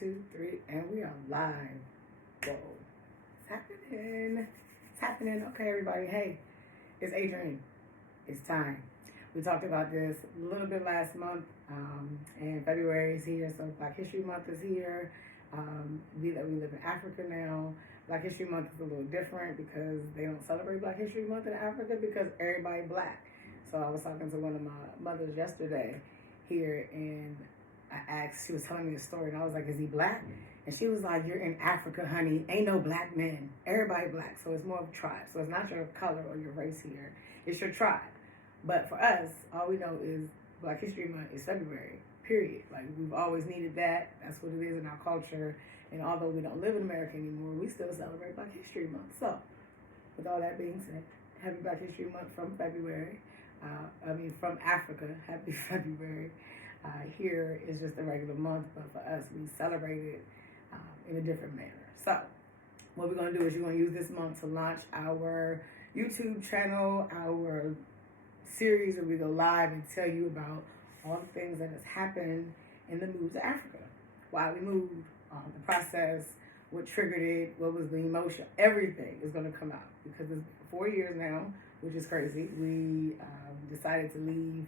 2, 3, and we are live. Whoa. It's happening. It's happening. Okay, everybody. Hey, it's Adrian. It's time. We talked about this a little bit last month, and February is here, so Black History Month is here. We live in Africa now. Black History Month is a little different because they don't celebrate Black History Month in Africa because everybody black. So I was talking to one of my mothers yesterday here, and I asked, she was telling me a story, and I was like, is he black? And she was like, you're in Africa, honey. Ain't no black men. Everybody black. So it's more of a tribe. So it's not your color or your race here. It's your tribe. But for us, all we know is Black History Month is February, period. Like, we've always needed that. That's what it is in our culture. And although we don't live in America anymore, we still celebrate Black History Month. So, with all that being said, happy Black History Month from February. From Africa, happy February. Here is just a regular month, but for us, we celebrate it in a different manner. So, what we're going to do is you're going to use this month to launch our YouTube channel, our series where we go live and tell you about all the things that has happened in the move to Africa. Why we moved, the process, what triggered it, what was the emotion, everything is going to come out because it's 4 years now, which is crazy. We decided to leave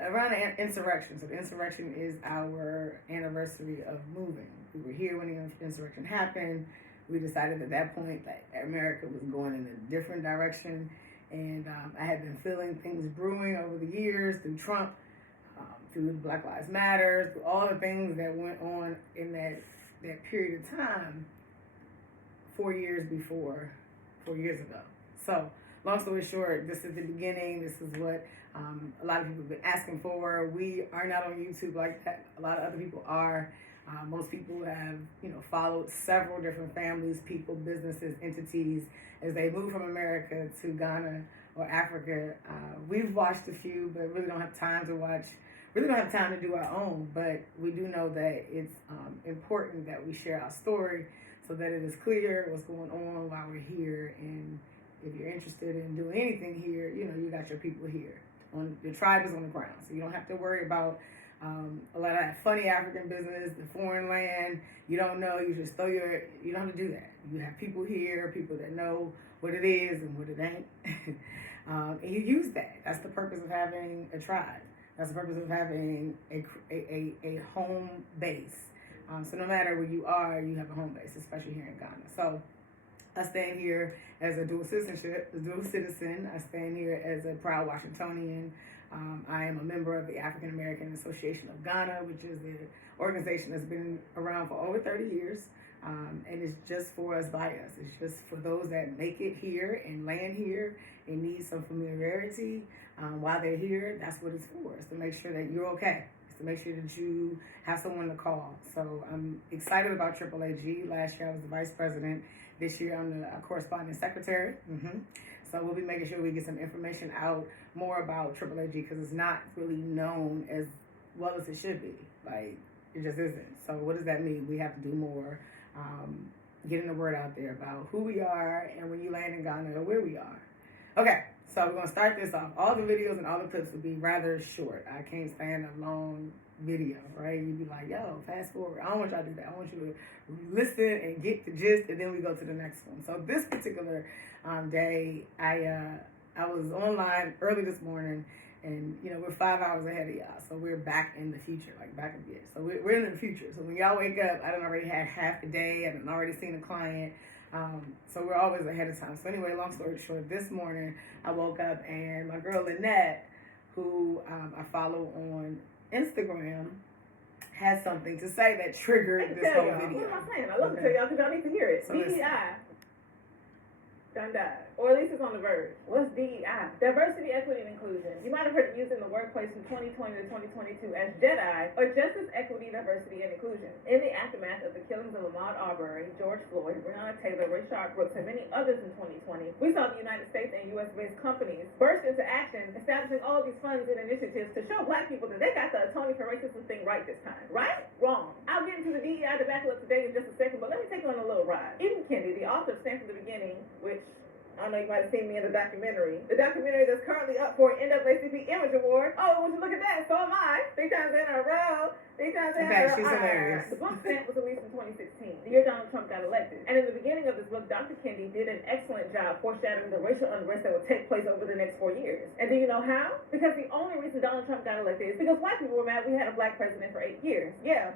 around the insurrection. So the insurrection is our anniversary of moving. We were here when the insurrection happened. We decided at that point that America was going in a different direction. And I had been feeling things brewing over the years through Trump, through Black Lives Matter, through all the things that went on in that period of time 4 years ago. So, long story short, this is the beginning. This is what a lot of people have been asking for. We are not on YouTube like that. A lot of other people are. Most people have, followed several different families, people, businesses, entities as they move from America to Ghana or Africa. We've watched a few, but really don't have time to watch. Really don't have time to do our own, but we do know that it's important that we share our story so that it is clear what's going on while we're here. And if you're interested in doing anything here, you got your people here. Your tribe is on the ground, so you don't have to worry about a lot of that funny African business, the foreign land. You don't know, you just you don't have to do that. You have people here, people that know what it is and what it ain't. And you use that. That's the purpose of having a tribe. That's the purpose of having a home base. So no matter where you are, you have a home base, especially here in Ghana. So I stand here as a dual citizen. I stand here as a proud Washingtonian. I am a member of the African American Association of Ghana, which is an organization that's been around for over 30 years. And it's just for us, by us. It's just for those that make it here and land here and need some familiarity while they're here. That's what it's for. It's to make sure that you're okay. It's to make sure that you have someone to call. So I'm excited about AAAG. Last year I was the vice president. This year I'm the corresponding secretary. So we'll be making sure we get some information out more about AAAG because it's not really known as well as it should be. Like, it just isn't. So what does that mean? We have to do more, getting the word out there about who we are and when you land in Ghana, where we are. Okay, so we're going to start this off. All the videos and all the clips will be rather short. I can't stand a long video, right? You'd be like, yo, fast forward. I don't want y'all to do that. I want you to listen and get the gist, and then we go to the next one. So this particular day, I was online early this morning, and we're 5 hours ahead of y'all, so we're back in the future, like back a bit. So we're in the future. So when y'all wake up, I done already had half the day, I done already seen a client. So we're always ahead of time. So anyway, long story short, this morning I woke up and my girl Lynette, who I follow on Instagram, had something to say that triggered this whole video. What am I saying? I love to tell y'all because y'all need to hear it. So DEI done died. Or at least it's on the verge. What's DEI? Diversity, equity, and inclusion. You might have heard it used in the workplace from 2020 to 2022 as JEDI, or Justice, Equity, Diversity, and Inclusion. In the aftermath of the killings of Ahmaud Arbery, George Floyd, Breonna Taylor, Rayshard Brooks, and many others in 2020, we saw the United States and U.S.-based companies burst into action, establishing all of these funds and initiatives to show black people that they got the atoning for racism thing right this time. Right? Wrong. I'll get into the DEI debacle of today in just a second, but let me take you on a little ride. Eben Kennedy, the author of Stand from the Beginning, which I don't know, you might have seen me in the documentary. The documentary that's currently up for an NAACP Image Award. Oh, would you look at that? So am I. 3 times in a row. 3 times in a row. She's hilarious. The book Stamp was released in 2016, the year Donald Trump got elected. And in the beginning of this book, Dr. Kendi did an excellent job foreshadowing the racial unrest that would take place over the next 4 years. And do you know how? Because the only reason Donald Trump got elected is because white people were mad we had a black president for 8 years. Yeah.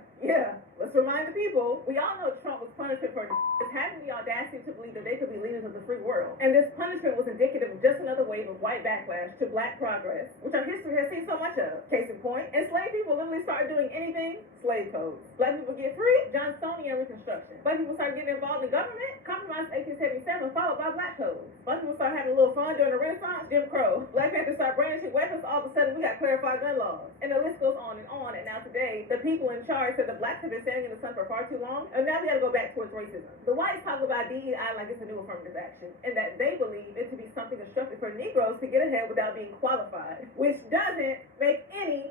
Let's remind the people. We all know Trump was punishment for having the audacity to believe that they could be leaders of the free world. And this punishment was indicative of just another wave of white backlash to black progress, which our history has seen so much of. Case in point, enslaved people literally started doing anything, slave codes. Black people get free, Johnsonian Reconstruction. Black people start getting involved in government, compromise 1877, followed by black codes. Black people start having a little fun during the Renaissance, Jim Crow. Black Panthers start brandishing weapons, all of a sudden we got clarified gun laws. And the list goes on, and now today, the people in charge said the blacks have been standing in the sun for far too long, and now we gotta go back towards racism. The whites talk about DEI like it's a new affirmative action, and that they believe it to be something constructed for Negroes to get ahead without being qualified, which doesn't make any.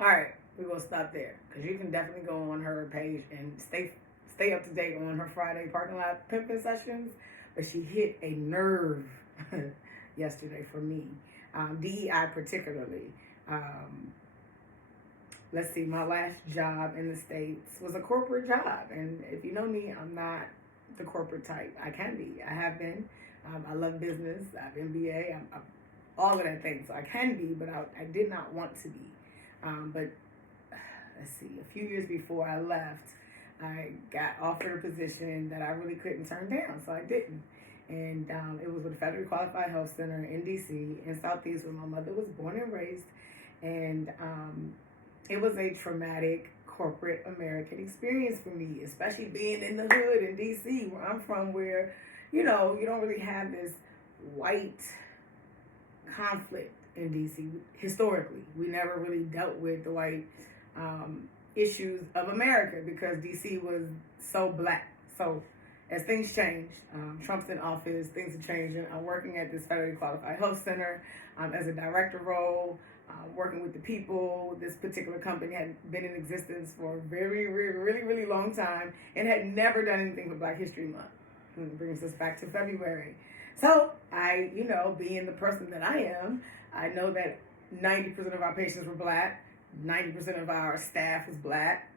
All right, we will stop there because you can definitely go on her page and stay up to date on her Friday parking lot pimping sessions. But she hit a nerve yesterday for me, DEI particularly. Let's see, my last job in the States was a corporate job, and if you know me, I'm not the corporate type. I can be. I have been. I love business. I have MBA. I'm all of that thing. So I can be, but I did not want to be. But let's see, a few years before I left, I got offered a position that I really couldn't turn down, so I didn't. And it was with Federally Qualified Health Center in DC, in Southeast, where my mother was born and raised. And it was a traumatic corporate American experience for me, especially being in the hood in DC, where I'm from, where, you know, you don't really have this white conflict in DC. Historically, we never really dealt with the white issues of America because DC was so black. So as things change, Trump's in office, things are changing. I'm working at this Federally Qualified Health Center as a director role, working with the people. This particular company had been in existence for a really long time and had never done anything for Black History Month. And it brings us back to February. So I, you know, being the person that I am, I know that 90% of our patients were Black, 90% of our staff was Black.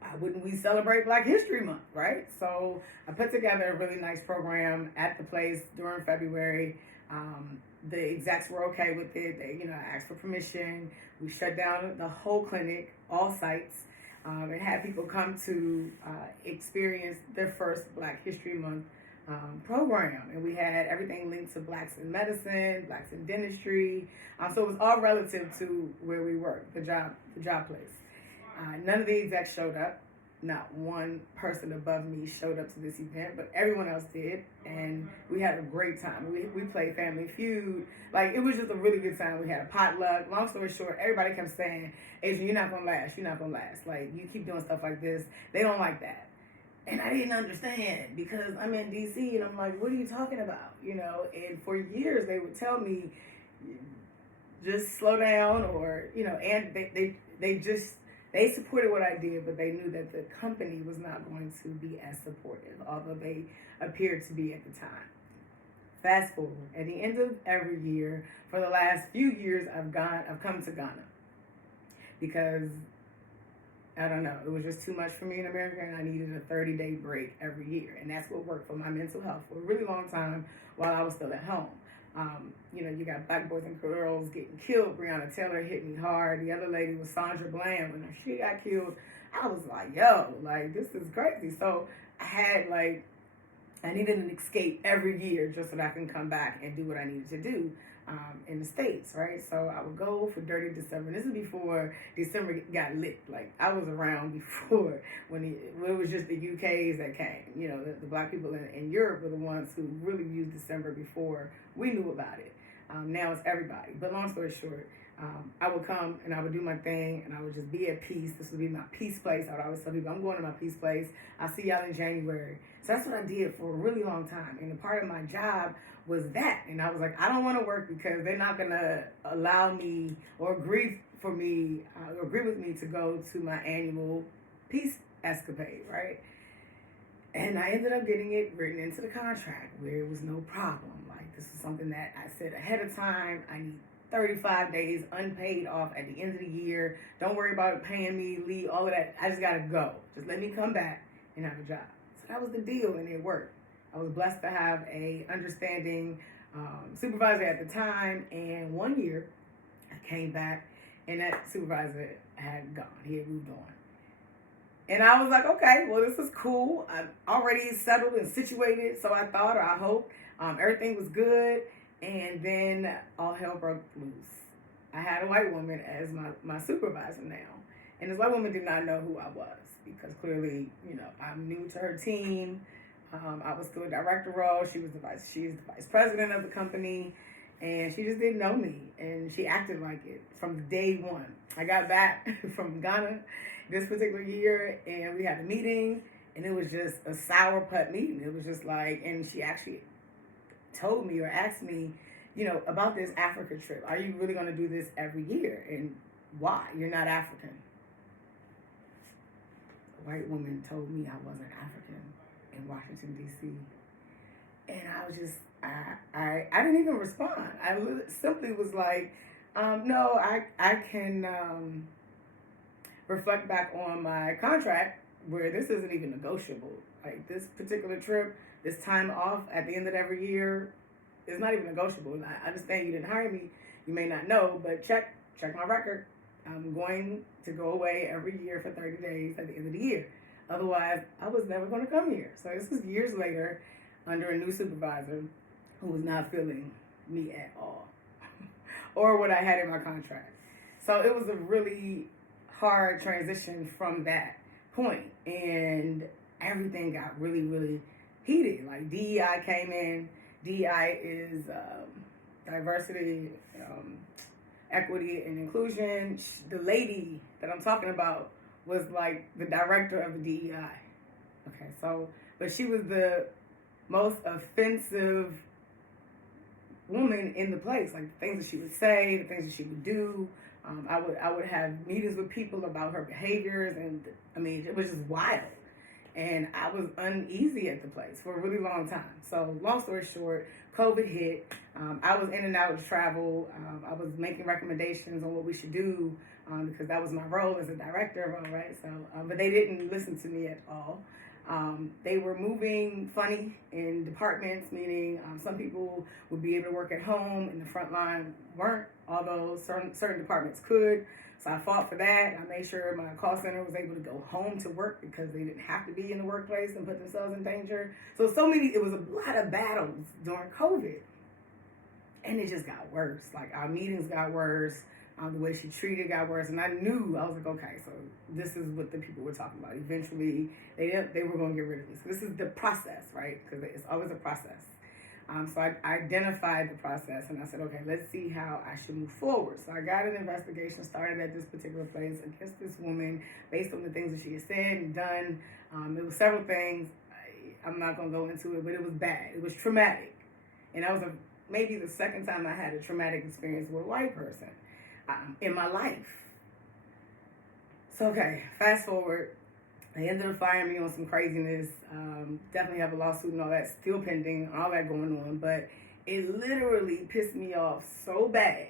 Why wouldn't we celebrate Black History Month, right? So I put together a really nice program at the place during February. The execs were okay with it. They, you know, asked for permission. We shut down the whole clinic, all sites, and had people come to experience their first Black History Month program. And we had everything linked to Blacks in medicine, Blacks in dentistry. So it was all relative to where we worked, the job place. None of the execs showed up. Not one person above me showed up to this event, but everyone else did, and we had a great time. We played Family Feud. Like, it was just a really good time. We had a potluck. Long story short, everybody kept saying, Adrian, you're not going to last. You're not going to last. Like, you keep doing stuff like this. They don't like that. And I didn't understand because I'm in D.C., and I'm like, what are you talking about? You know, and for years they would tell me, just slow down, or, you know, and they supported what I did, but they knew that the company was not going to be as supportive, although they appeared to be at the time. Fast forward, at the end of every year, for the last few years, I've come to Ghana because, I don't know, it was just too much for me in America, and I needed a 30-day break every year, and that's what worked for my mental health for a really long time while I was still at home. You know, you got Black boys and girls getting killed. Breonna Taylor hit me hard. The other lady was Sandra Bland. When she got killed, I was like, yo, like, this is crazy. So I needed an escape every year just so that I can come back and do what I needed to do in the States, right? So I would go for Dirty December. This is before December got lit. Like, I was around before when it was just the UKs that came. You know, the Black people in Europe were the ones who really used December before we knew about it. Now it's everybody. But long story short, I would come and I would do my thing and I would just be at peace. This would be my peace place. I would always tell people, I'm going to my peace place. I'll see y'all in January. So that's what I did for a really long time. And a part of my job was that. And I was like, I don't want to work because they're not going to allow me or agree with me to go to my annual peace escapade, right? And I ended up getting it written into the contract where it was no problem. Like, this is something that I said ahead of time. I need 35 days unpaid off at the end of the year. Don't worry about paying me, leave, all of that. I just got to go. Just let me come back and have a job. So that was the deal, and it worked. I was blessed to have a understanding supervisor at the time, and 1 year I came back, and that supervisor had gone. He had moved on. And I was like, okay, well, this is cool. I'm already settled and situated, so I thought, or I hoped, everything was good. And then all hell broke loose. I had a white woman as my supervisor now. And this white woman did not know who I was because clearly, I'm new to her team. I was still a director role. She's the vice president of the company. And she just didn't know me. And she acted like it from day one. I got back from Ghana this particular year, and we had a meeting, and it was just a sour putt meeting. It was just like, and she actually told me or asked me, about this Africa trip. Are you really going to do this every year? And why? You're not African. A white woman told me I wasn't African in Washington, D.C. And I was just, I didn't even respond. I simply was like, no, I can reflect back on my contract where this isn't even negotiable. Like, this particular trip, this time off at the end of every year is not even negotiable. And I understand you didn't hire me. You may not know, but check my record. I'm going to go away every year for 30 days at the end of the year. Otherwise, I was never going to come here. So this is years later under a new supervisor who was not feeling me at all or what I had in my contract. So it was a really hard transition from that point, and everything got really, really heated. Like, DEI came in. DEI is diversity, equity, and inclusion. The lady that I'm talking about was like the director of the DEI. Okay, but she was the most offensive woman in the place. Like, the things that she would say, the things that she would do. I would have meetings with people about her behaviors, and it was just wild. And I was uneasy at the place for a really long time. So long story short, COVID hit. I was in and out of travel. I was making recommendations on what we should do because that was my role as a director, right? So, but they didn't listen to me at all. They were moving funny in departments, meaning some people would be able to work at home and the front line weren't, although certain departments could. So I fought for that. I made sure my call center was able to go home to work because they didn't have to be in the workplace and put themselves in danger. So it was a lot of battles during COVID. And it just got worse. Like, our meetings got worse. The way she treated got worse. And I was like, okay, so this is what the people were talking about. Eventually, they were going to get rid of me. So this is the process, right? Because it's always a process. So I identified the process, and I said, okay, let's see how I should move forward. So I got an investigation started at this particular place against this woman based on the things that she had said and done. It was several things. I'm not going to go into it, but it was bad. It was traumatic. And that was maybe the second time I had a traumatic experience with a white person in my life. So, okay, fast forward. They ended up firing me on some craziness. Definitely have a lawsuit and all that still pending, all that going on. But it literally pissed me off so bad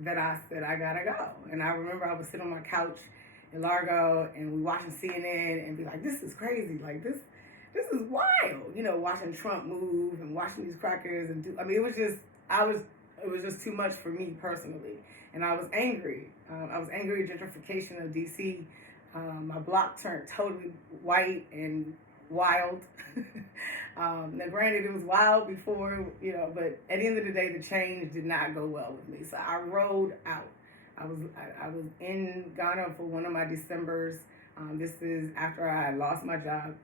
that I said, I gotta go. And I remember I would sit on my couch in Largo and we watching CNN and be like, this is crazy. Like, this is wild. Watching Trump move and watching these crackers and it was just too much for me personally. And I was angry. I was angry at gentrification of DC. My block turned totally white and wild. Now, granted, it was wild before, but at the end of the day, the change did not go well with me. So I rode out. I was in Ghana for one of my Decembers. This is after I lost my job.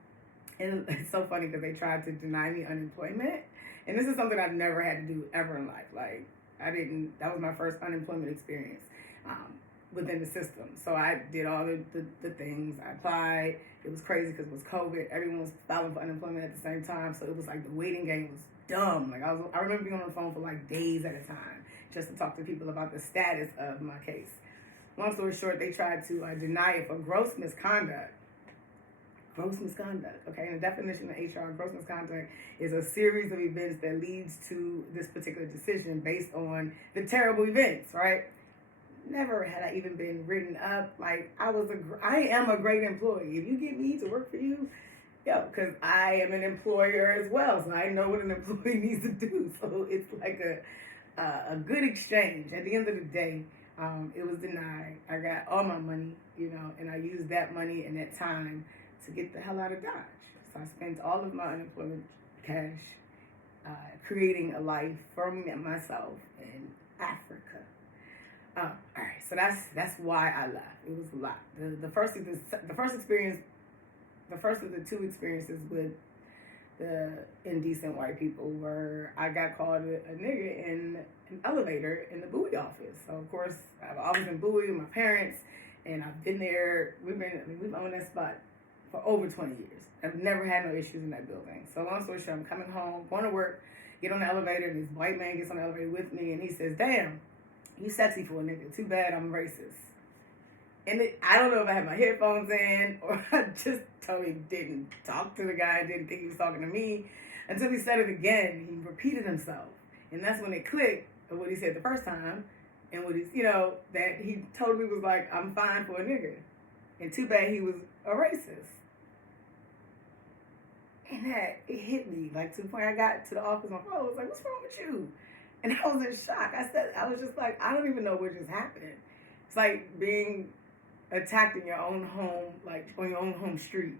And it's so funny because they tried to deny me unemployment. And this is something I've never had to do ever in life. Like, that was my first unemployment experience. Within the system. So I did all the things. I applied. It was crazy because it was COVID. Everyone was filing for unemployment at the same time. So it was like the waiting game was dumb. Like, I remember being on the phone for like days at a time just to talk to people about the status of my case. Long story short, they tried to deny it for gross misconduct. gross misconduct. Okay, and the definition of HR, gross misconduct, is a series of events that leads to this particular decision based on the terrible events, right? Never had I even been written up. Like, I am a great employee. If you get me to work for you, because I am an employer as well, so I know what an employee needs to do. So it's like a good exchange. At the end of the day, it was denied. I got all my money, and I used that money and that time to get the hell out of Dodge. So I spent all of my unemployment cash creating a life for myself in Africa. All right, so that's why I left. It was a lot. The first experience, the first of the two experiences with the indecent white people were I got called a nigga in an elevator in the Bowie office. So of course I was in Bowie with my parents, and I've been there. We've owned that spot for over 20 years. I've never had no issues in that building. So long story short, I'm coming home, going to work, get on the elevator, and this white man gets on the elevator with me, and he says, "Damn, you sexy for a nigga. Too bad I'm racist." And I don't know if I had my headphones in or I just totally didn't talk to the guy, didn't think he was talking to me until he said it again. He repeated himself. And that's when it clicked of what he said the first time and what he's, that he totally was like, "I'm fine for a nigga. And too bad he was a racist." And that, it hit me. Like, to the point I got to the office, my phone was like, "What's wrong with you?" And I was in shock. I was just like, I don't even know what just happened. It's like being attacked in your own home, like on your own home street.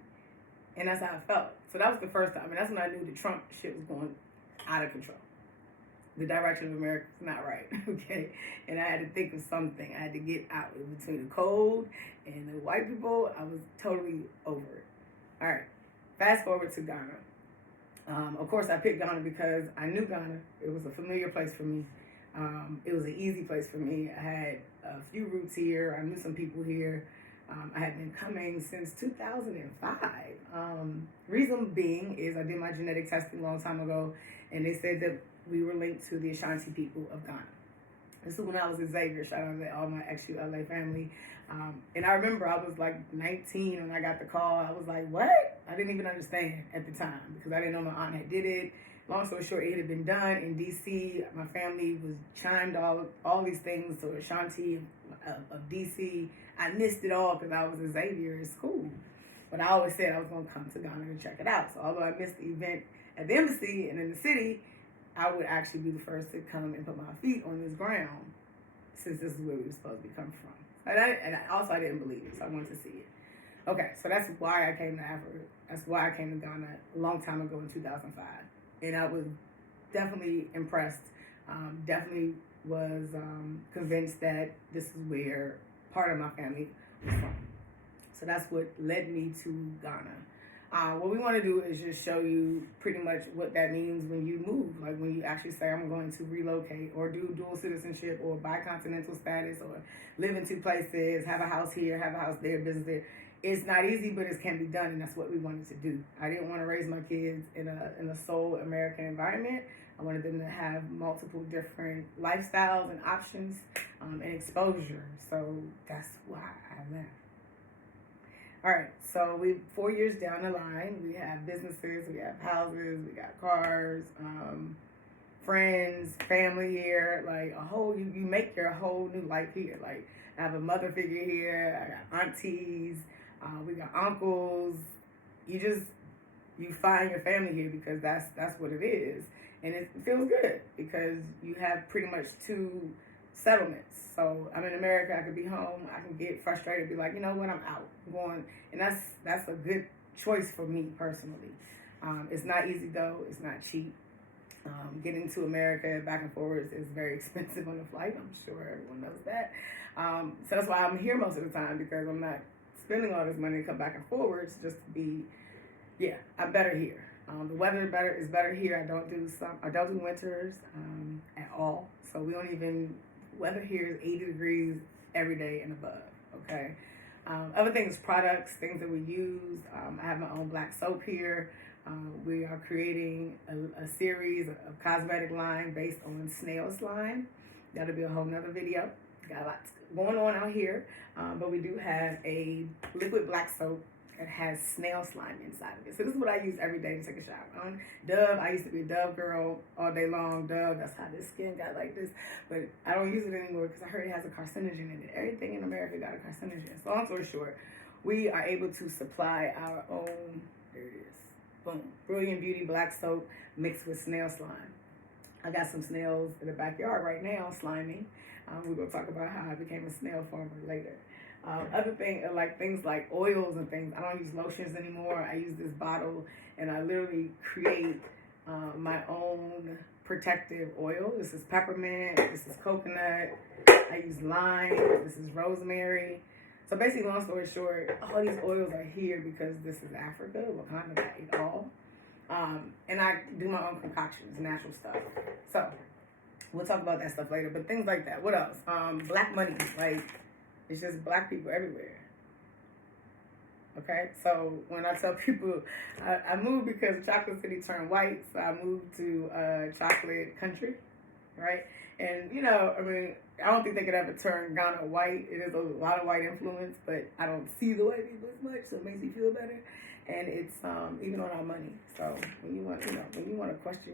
And that's how I felt. So that was the first time. And that's when I knew the Trump shit was going out of control. The direction of America was not right, okay? And I had to think of something. I had to get out in between the cold and the white people. I was totally over it. All right, fast forward to Ghana. Of course, I picked Ghana because I knew Ghana. It was a familiar place for me. It was an easy place for me. I had a few roots here. I knew some people here. I had been coming since 2005. Reason being is I did my genetic testing a long time ago, and they said that we were linked to the Asante people of Ghana. This is when I was at Xavier. Shout out to all my ex-ULA family. And I remember I was like 19 when I got the call. I was like, what? I didn't even understand at the time because I didn't know my aunt had did it. Long story short, it had been done in D.C. My family was chimed all these things to Ashanti of D.C. I missed it all because I was at Xavier in school. But I always said I was going to come to Ghana and check it out. So although I missed the event at the embassy and in the city, I would actually be the first to come and put my feet on this ground since this is where we were supposed to be coming from. And I didn't believe it, so I wanted to see it. Okay, so that's why I came to Africa. That's why I came to Ghana a long time ago in 2005. And I was definitely impressed, definitely was convinced that this is where part of my family was from. So that's what led me to Ghana. What we want to do is just show you pretty much what that means when you move. Like when you actually say, I'm going to relocate or do dual citizenship or bicontinental status or live in two places, have a house here, have a house there, business there. It's not easy, but it can be done, and that's what we wanted to do. I didn't want to raise my kids in a sole American environment. I wanted them to have multiple different lifestyles and options and exposure. So that's why I left. All right, so 4 years down the line, we have businesses, we have houses, we got cars, friends, family here, like you make your whole new life here. Like I have a mother figure here, I got aunties, we got uncles. You find your family here because that's what it is. And it feels good because you have pretty much two settlements. So I'm in America, I could be home, I can get frustrated, be like, you know what, I'm out, I'm going. And that's a good choice for me personally. It's not easy though, it's not cheap. Getting to America back and forwards is very expensive on the flight. I'm sure everyone knows that. So that's why I'm here most of the time, because I'm not spending all this money to come back and forwards just to be, I'm better here. The weather is better here. I don't do winters at all. So weather here is 80 degrees every day and above, okay? Other things, products, things that we use. I have my own black soap here. We are creating a series of cosmetic line based on snail slime. That'll be a whole nother video. Got a lot going on out here. But we do have a liquid black soap that has snail slime inside of it. So this is what I use every day to take a shower. Dove, I used to be a Dove girl all day long. Dove, that's how this skin got like this. But I don't use it anymore because I heard it has a carcinogen in it. Everything in America got a carcinogen. So long story short, we are able to supply our own, there it is, boom, Brilliant Beauty black soap mixed with snail slime. I got some snails in the backyard right now, sliming. We're going to talk about how I became a snail farmer later. Other things, like things like oils and things, I don't use lotions anymore. I use this bottle, and I literally create my own protective oil. This is peppermint. This is coconut. I use lime. This is rosemary. So basically, long story short, all these oils are here because this is Africa. Wakanda got it all. And I do my own concoctions, natural stuff. So we'll talk about that stuff later. But things like that. What else? Black money. Like, it's just black people everywhere. Okay? So when I tell people, I moved because Chocolate City turned white. So I moved to chocolate country. Right? And, you know, I mean, I don't think they could ever turn Ghana white. It is a lot of white influence, but I don't see the white people as much, so it makes me feel better. And it's even on our money. So when you want, when you want to question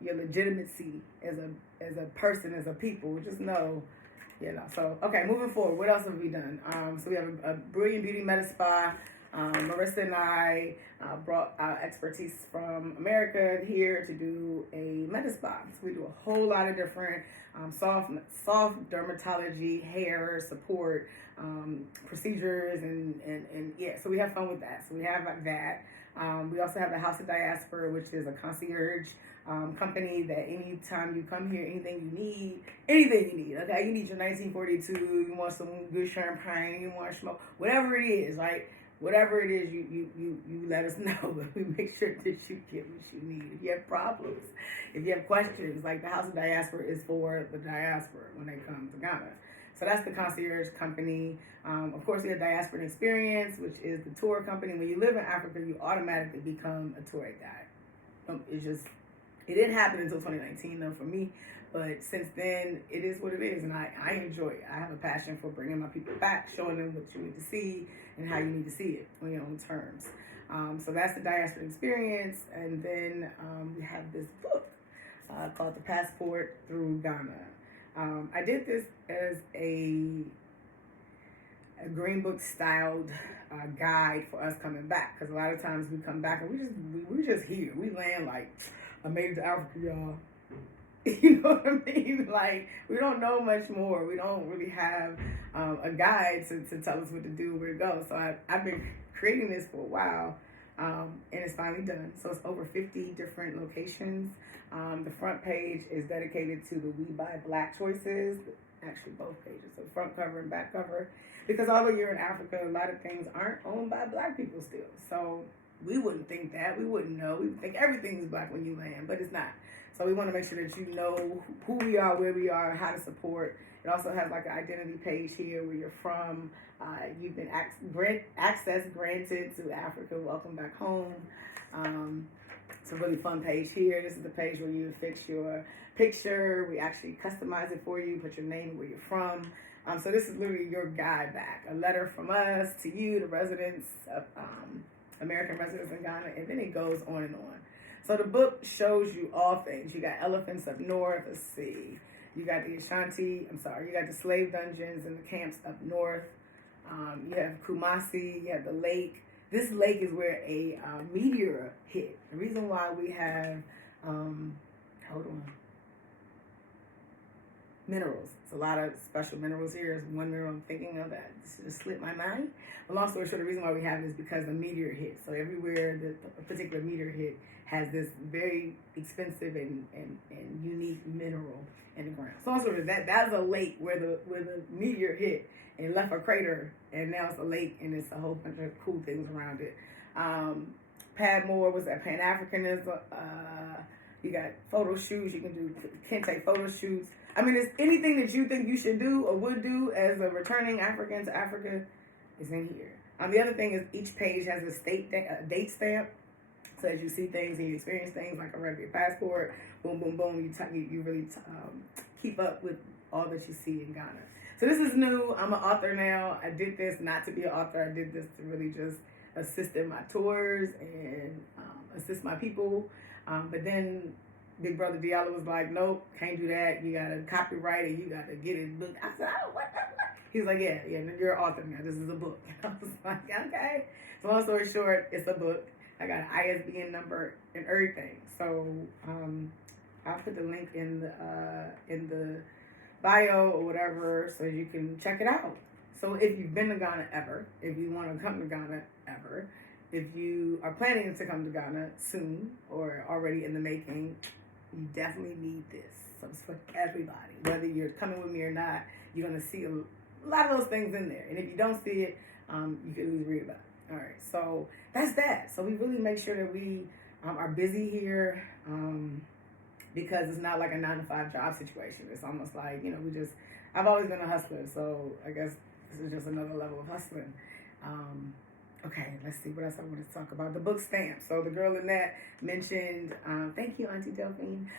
your legitimacy as a person, as a people, just know, So okay, moving forward, what else have we done? So we have a Brilliant Beauty Meta Spa. Marissa and I brought our expertise from America here to do a med spa. So we do a whole lot of different soft dermatology, hair support procedures, and yeah. So we have fun with that. So we have that. We also have the House of Diaspora, which is a concierge company that anytime you come here, anything you need. Okay, you need your 1942. You want some good champagne. You want to smoke, whatever it is, right? Whatever it is, you let us know, but we make sure that you get what you need. If you have problems, if you have questions, like the House of Diaspora is for the diaspora when they come to Ghana. So that's the concierge company. Of course, we have Diaspora Experience, which is the tour company. When you live in Africa, you automatically become a tour guide. It didn't happen until 2019, though, for me. But since then, it is what it is, and I enjoy it. I have a passion for bringing my people back, showing them what you need to see and how you need to see it on your own terms. So that's the Diaspora Experience, and then we have this book called The Passport Through Ghana. I did this as a Green Book styled guide for us coming back, because a lot of times we come back and we just here. We land like, I made it to Africa, y'all. You know what I mean? Like, we don't know much more. We don't really have a guide to tell us what to do, where to go. So I've been creating this for a while, and it's finally done. So it's over 50 different locations. The front page is dedicated to the We Buy Black choices. Actually, both pages, so front cover and back cover. Because although you're in Africa, a lot of things aren't owned by black people still. So we wouldn't think that. We wouldn't know. We would think everything's black when you land, but it's not. So we want to make sure that you know who we are, where we are, how to support. It also has like an identity page here where you're from. You've been access granted to Africa. Welcome back home. It's a really fun page here. This is the page where you fix your picture. We actually customize it for you. Put your name, where you're from. So this is literally your guide back. A letter from us to you, the residents of American residents in Ghana, and then it goes on and on. So the book shows you all things. You got elephants up north, let's see. You got the Asante, you got the slave dungeons and the camps up north. You have Kumasi, you have the lake. This lake is where a meteor hit. The reason why we have, minerals. It's a lot of special minerals here. There's one mineral I'm thinking of that just slipped my mind. But long story short, the reason why we have it is because the meteor hit. So everywhere that a particular meteor hit has this very expensive and unique mineral in the ground. So also that's a lake where the meteor hit and left a crater, and now it's a lake and it's a whole bunch of cool things around it. Padmore was that Pan-Africanism. You got photo shoots. You can do Kente photo shoots. I mean, it's anything that you think you should do or would do as a returning African to Africa is in here. The other thing is each page has a date stamp. So as you see things and you experience things like a regular passport, boom, boom, boom, you really keep up with all that you see in Ghana. So this is new. I'm an author now. I did this not to be an author. I did this to really just assist in my tours and assist my people. But then Big Brother Diallo was like, nope, can't do that. You gotta copyright it. You gotta get it booked. I said, oh, what? He was like, yeah, you're an author now. This is a book. I was like, okay. So long story short, it's a book. I got an ISBN number and everything. So I'll put the link in the bio or whatever so you can check it out. So if you've been to Ghana ever, if you want to come to Ghana ever, if you are planning to come to Ghana soon or already in the making, you definitely need this. So it's for everybody. Whether you're coming with me or not, you're going to see a lot of those things in there. And if you don't see it, you can always read about it. All right, so that's that. So we really make sure that we are busy here because it's not like a 9-to-5 job situation. It's almost like, I've always been a hustler, so I guess this is just another level of hustling. Okay, let's see what else I want to talk about. The book stamp. So the girl in that mentioned, thank you, Auntie Delphine.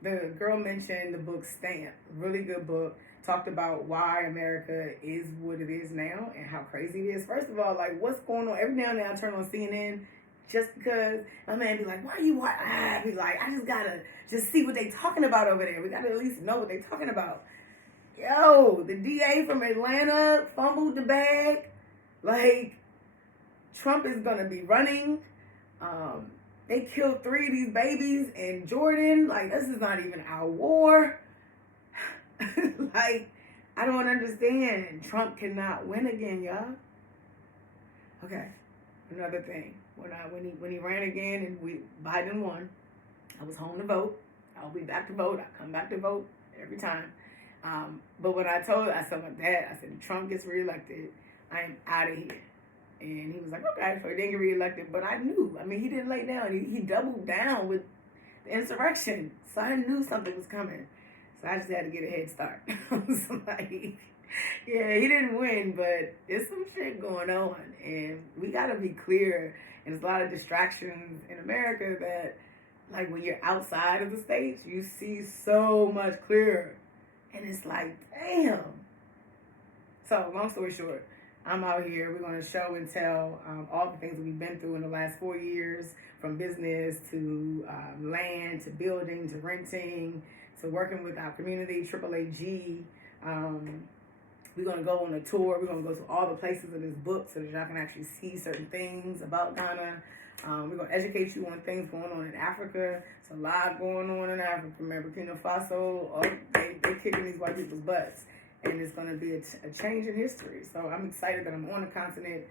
The girl mentioned the book Stamp. Really good book. Talked about why America is what it is now and how crazy it is. First of all, like, what's going on? Every now and then I turn on CNN just because my man be like, why are you watching? I be like, I just gotta just see what they talking about over there. We gotta at least know what they talking about. Yo, the DA from Atlanta fumbled the bag. Like, Trump is gonna be running. They killed 3 of these babies in Jordan. Like, this is not even our war. Like, I don't understand. Trump cannot win again, y'all. Okay, another thing. When he ran again and Biden won, I was home to vote. I'll be back to vote. I come back to vote every time. But when I said my dad, I said, if Trump gets reelected, I am out of here. And he was like, okay, so he didn't get reelected. But I knew. I mean, he didn't lay down. He doubled down with the insurrection. So I knew something was coming. So I just had to get a head start. I was like, yeah, he didn't win, but there's some shit going on. And we got to be clear. And there's a lot of distractions in America that, like, when you're outside of the States, you see so much clearer. And it's like, damn. So, long story short, I'm out here. We're going to show and tell all the things that we've been through in the last 4 years, from business to land to building to renting to working with our community, AAAG. We're going to go on a tour. We're going to go to all the places in this book so that y'all can actually see certain things about Ghana. We're going to educate you on things going on in Africa. It's a lot going on in Africa. Remember, Burkina Faso, they're kicking these white people's butts. And it's going to be a change in history. So I'm excited that I'm on the continent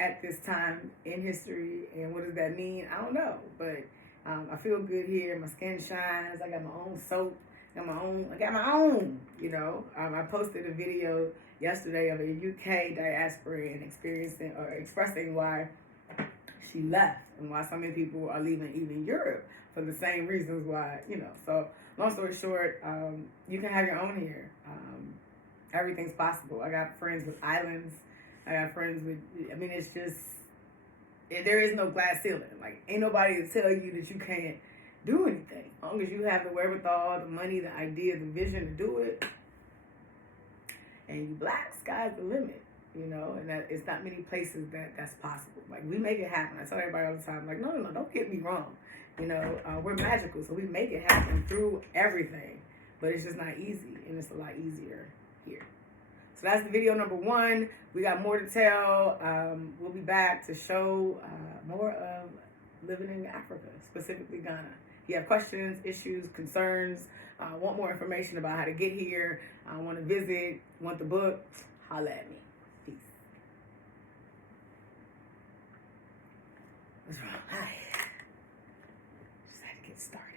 at this time in history. And what does that mean? I don't know. But I feel good here. My skin shines. I got my own soap. I got my own, I posted a video yesterday of a UK diaspora and expressing why she left and why so many people are leaving even Europe for the same reasons why, So long story short, you can have your own here. Everything's possible. I got friends with islands. I got friends with, it's just, there is no glass ceiling. Like, ain't nobody to tell you that you can't do anything. As long as you have the wherewithal, the money, the idea, the vision to do it, and you black, sky's the limit, and that it's not many places that's possible. Like, we make it happen. I tell everybody all the time, like, no, don't get me wrong. We're magical, so we make it happen through everything, but it's just not easy, and it's a lot easier here. So that's the video number 1. We got more to tell. We'll be back to show more of living in Africa, specifically Ghana. If you have questions, issues, concerns, want more information about how to get here, want to visit, want the book, holla at me. Peace. What's wrong? Hi. Just had to get started.